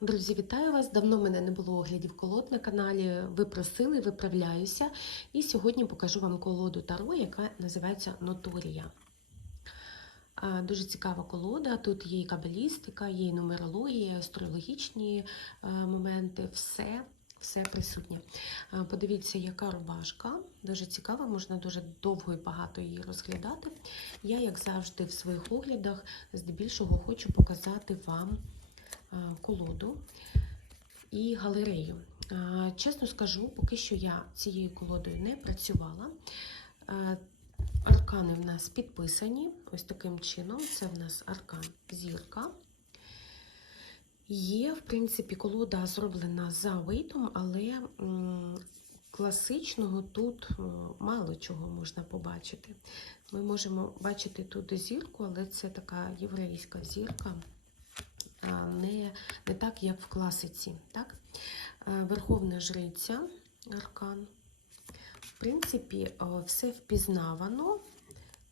Друзі, вітаю вас! Давно мене не було оглядів колод на каналі. Ви просили, виправляюся. І сьогодні покажу вам колоду Таро, яка називається Ноторія. Дуже цікава колода. Тут є і кабалістика, є і нумерологія, астрологічні моменти, все. Все присутнє. Подивіться, яка рубашка. Дуже цікава, можна дуже довго і багато її розглядати. Я, як завжди, в своїх оглядах здебільшого хочу показати вам колоду і галерею. Е, Чесно скажу, поки що я цією колодою не працювала. Е, Аркани в нас підписані ось таким чином. Це в нас аркан зірка. Є, в принципі, колода зроблена за вейтом, але класичного тут е, мало чого можна побачити. Ми можемо бачити тут зірку, але це така єврейська зірка, не, не так, як в класиці. Так? Е, Верховна жриця, аркан. В принципі, все впізнавано.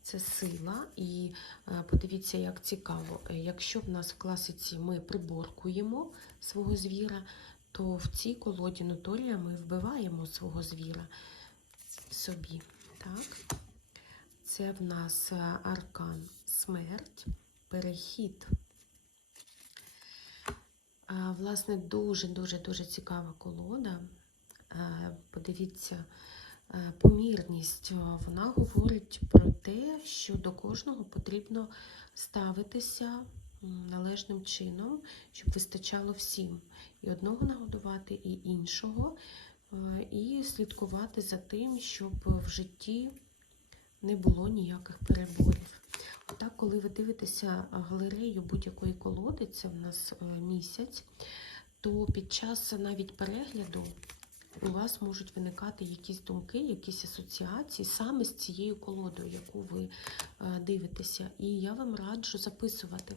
Це сила, і е, подивіться, як цікаво. Якщо в нас в класиці ми приборкуємо свого звіра, то в цій колоді Ноторія ми вбиваємо свого звіра собі. Так? Це в нас е, аркан смерть, перехід. Власне, дуже-дуже дуже цікава колода. Подивіться, помірність. Вона говорить про те, що до кожного потрібно ставитися належним чином, щоб вистачало всім. І одного нагодувати, і іншого, і слідкувати за тим, щоб в житті не було ніяких переборів. Так, коли ви дивитеся галерею будь-якої колоди, це в нас е, місяць, то під час навіть перегляду у вас можуть виникати якісь думки, якісь асоціації саме з цією колодою, яку ви е, дивитеся. І я вам раджу записувати.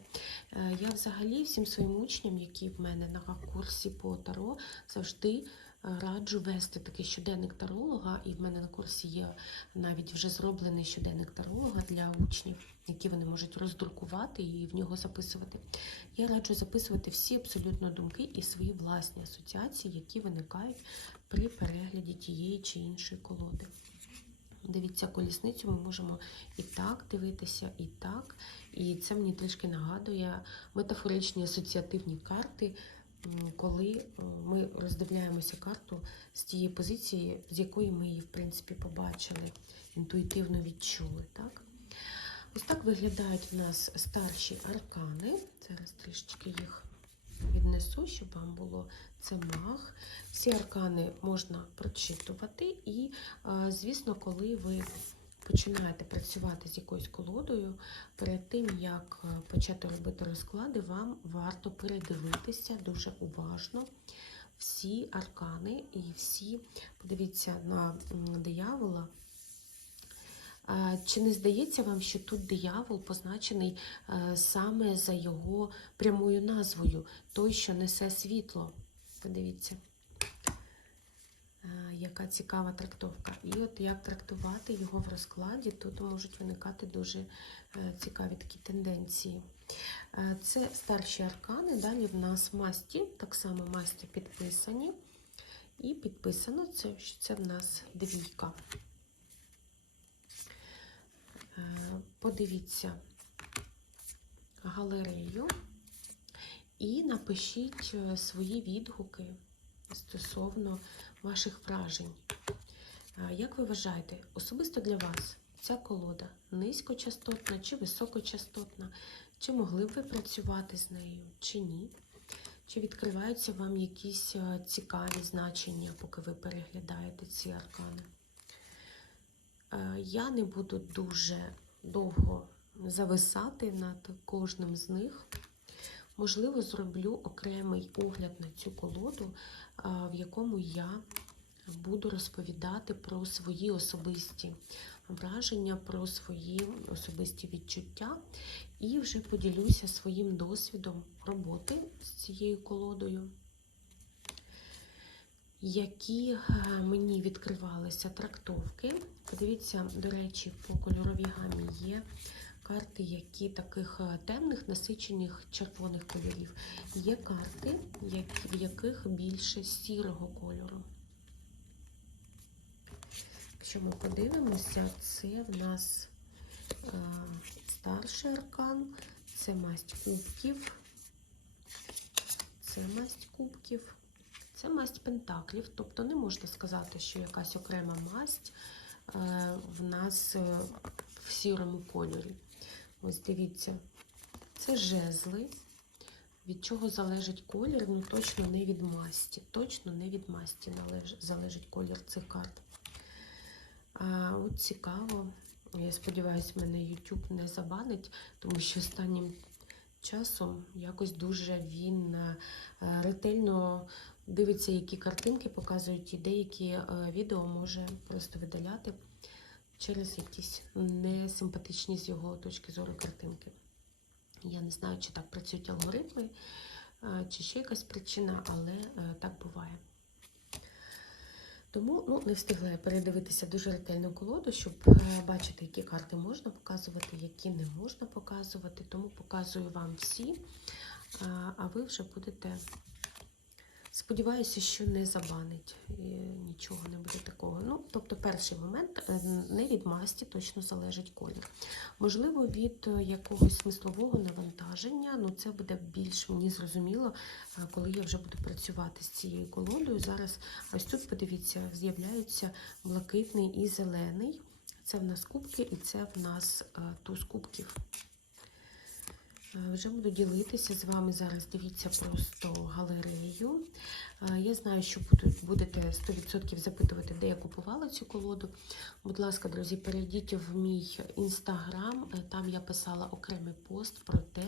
Е, Я взагалі всім своїм учням, які в мене на курсі по таро, завжди раджу вести такий щоденник таролога, і в мене на курсі є навіть вже зроблений щоденник таролога для учнів, які вони можуть роздрукувати і в нього записувати. Я раджу записувати всі абсолютно думки і свої власні асоціації, які виникають при перегляді тієї чи іншої колоди. Дивіться, колісницю ми можемо і так дивитися, і так. І це мені трішки нагадує метафоричні асоціативні карти, коли е, ми роздивляємося карту з тієї позиції, з якої ми її, в принципі, побачили, інтуїтивно відчули. Так? Ось так виглядають в нас старші аркани. Зараз трішечки їх віднесу, щоб вам було це мах. Всі аркани можна прочитувати, і, е, звісно, коли ви починаєте працювати з якоюсь колодою, перед тим, як е, почати робити розклади, вам варто передивитися дуже уважно всі аркани і всі, подивіться на диявола. Чи не здається вам, що тут диявол позначений е, саме за його прямою назвою, той, що несе світло? Подивіться, яка цікава трактовка. І от як трактувати його в розкладі, тут можуть виникати дуже е, цікаві такі тенденції. Е, Це старші аркани, далі в нас масті, так само масті підписані. І підписано це, що це в нас двійка. Е, Подивіться галерею і напишіть е, свої відгуки стосовно ваших вражень. Як ви вважаєте, особисто для вас ця колода низькочастотна чи високочастотна? Чи могли б ви працювати з нею, чи ні? Чи відкриваються вам якісь цікаві значення, поки ви переглядаєте ці аркани? Я не буду дуже довго зависати над кожним з них. Можливо, зроблю окремий огляд на цю колоду, в якому я буду розповідати про свої особисті враження, про свої особисті відчуття і вже поділюся своїм досвідом роботи з цією колодою які е, мені відкривалися трактовки. Подивіться, до речі, по кольоровій гамі є карти, які таких е, темних, насичених червоних кольорів. Є карти, в яких більше сірого кольору. Якщо ми подивимося, це в нас е, старший аркан, це масть кубків, це масть кубків, це масть пентаклів. Тобто не можна сказати, що якась окрема масть е, в нас в сірому кольорі. Ось дивіться, це жезли. Від чого залежить колір? Ну точно не від масті. Точно не від масті залежить колір цих карт. А, от цікаво. Я сподіваюся, мене YouTube не забанить, тому що останнім часом якось дуже він е, ретельно дивиться, які картинки показують, і деякі е, відео може просто видаляти через якісь несимпатичні з його точки зору картинки. Я не знаю, чи так працюють алгоритми, е, чи ще якась причина, але е, так буває. Тому ну, не встигла я передивитися дуже ретельну колоду, щоб е, бачити, які карти можна показувати, які не можна показувати. Тому показую вам всі, а ви вже будете. Сподіваюся, що не забанить і нічого не буде такого. Ну, тобто, перший момент е, не від масті точно залежить колір. Можливо, від е, якогось смислового навантаження, ну це буде більш мені зрозуміло, е, коли я вже буду працювати з цією колодою. Зараз ось тут, подивіться, з'являються блакитний і зелений. Це в нас кубки, і це в нас е, туз кубків. Е, Вже буду ділитися з вами зараз. Дивіться просто галерею. Е, Я знаю, що будете 100% запитувати, де я купувала цю колоду. Будь ласка, друзі, перейдіть в мій інстаграм. Е, Там я писала окремий пост про те,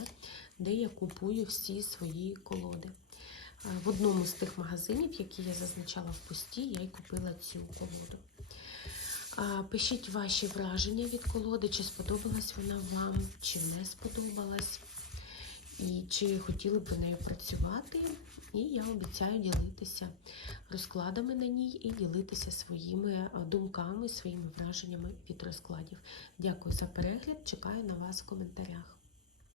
де я купую всі свої колоди. В одному з тих магазинів, які я зазначала в пості, я й купила цю колоду. Пишіть ваші враження від колоди, чи сподобалась вона вам, чи не сподобалась, і чи хотіли б нею працювати. І я обіцяю ділитися розкладами на ній і ділитися своїми е, думками, своїми враженнями від розкладів. Дякую за перегляд. Чекаю на вас в коментарях.